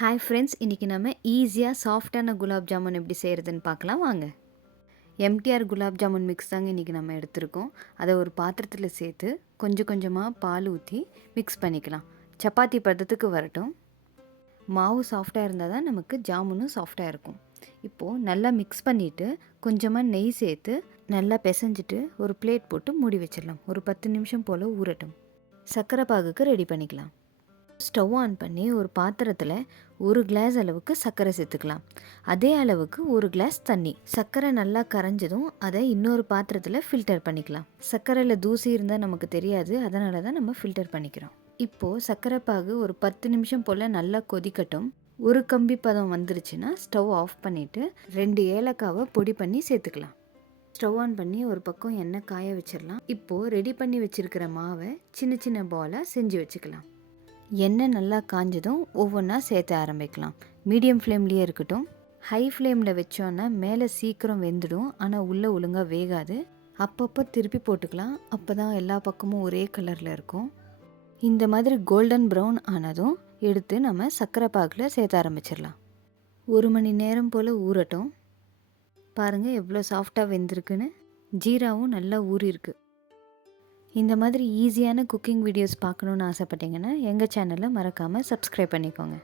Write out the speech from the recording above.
Hi friends, இன்றைக்கி நம்ம ஈஸியாக சாஃப்டான குலாப் ஜாமுன் எப்படி செய்கிறதுன்னு பார்க்கலாம் வாங்க. எம்டிஆர் குலாப் ஜாமுன் மிக்ஸ் தாங்க இன்றைக்கி நம்ம எடுத்திருக்கோம். அதை ஒரு பாத்திரத்தில் சேர்த்து கொஞ்சம் கொஞ்சமாக பால் ஊற்றி மிக்ஸ் பண்ணிக்கலாம். சப்பாத்தி பதத்துக்கு வரட்டும். மாவு சாஃப்டாக இருந்தால் தான் நமக்கு ஜாமுனும் சாஃப்டாக இருக்கும். இப்போது நல்லா மிக்ஸ் பண்ணிவிட்டு கொஞ்சமாக நெய் சேர்த்து நல்லா பிசைஞ்சிட்டு ஒரு பிளேட் போட்டு மூடி வச்சிடலாம். ஒரு 10 நிமிஷம் போல் ஊறட்டும். சர்க்கரை பாகுக்கு ரெடி பண்ணிக்கலாம். ஸ்டவ் ஆன் பண்ணி ஒரு பாத்திரத்தில் 1 கிளாஸ் அளவுக்கு சர்க்கரை சேர்த்துக்கலாம். அதே அளவுக்கு 1 கிளாஸ் தண்ணி. சர்க்கரை நல்லா கரைஞ்சதும் அதை இன்னொரு பாத்திரத்தில் ஃபில்டர் பண்ணிக்கலாம். சர்க்கரையில் தூசி இருந்தால் நமக்கு தெரியாது, அதனால தான் நம்ம ஃபில்டர் பண்ணிக்கிறோம். இப்போது சர்க்கரை பாகு ஒரு 10 நிமிஷம் போல் நல்லா கொதிக்கட்டும். ஒரு கம்பி பதம் வந்துருச்சுன்னா ஸ்டவ் ஆஃப் பண்ணிவிட்டு 2 ஏலக்காவை பொடி பண்ணி சேர்த்துக்கலாம். ஸ்டவ் ஆன் பண்ணி ஒரு பக்கம் எண்ணெய் காய வச்சிடலாம். இப்போது ரெடி பண்ணி வச்சுருக்கிற மாவை சின்ன சின்ன பாலாக செஞ்சு வச்சுக்கலாம். எண்ணெய் நல்லா காஞ்சதும் ஒவ்வொன்றா சேர்த்து ஆரம்பிக்கலாம். மீடியம் ஃப்ளேம்லேயே இருக்கட்டும். ஹை ஃப்ளேமில் வச்சோன்னா மேலே சீக்கிரம் வெந்துடும், ஆனால் உள்ளே ஒழுங்காக வேகாது. அப்பப்போ திருப்பி போட்டுக்கலாம், அப்போ தான் எல்லா பக்கமும் ஒரே கலரில் இருக்கும். இந்த மாதிரி கோல்டன் ப்ரௌன் ஆனதும் எடுத்து நம்ம சர்க்கரை பாகில் சேர்த்து ஆரம்பிச்சிடலாம். 1 மணி நேரம் போல் ஊறட்டும். பாருங்கள் எவ்வளோ சாஃப்டாக வெந்திருக்குன்னு. ஜீராவும் நல்லா ஊறிருக்கு. இந்த மாதிரி ஈஸியான குக்கிங் வீடியோஸ் பார்க்கணுன்னு ஆசைப்பட்டீங்கன்னா எங்கள் சேனலை மறக்காமல் சப்ஸ்கிரைப் பண்ணிக்கோங்க.